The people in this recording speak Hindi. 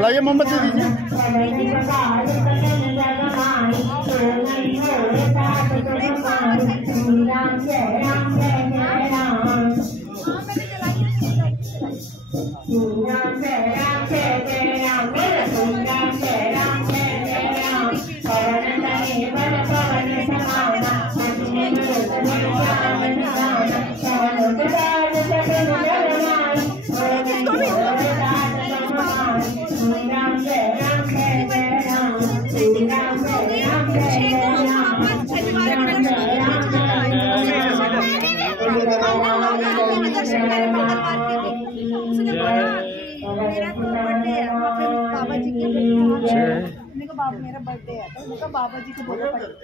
लाइए मोमबत्ती दीजिए। बाबा जी के मेरा बर्थडे है तो बाबा जी को बोलना पड़ेगा।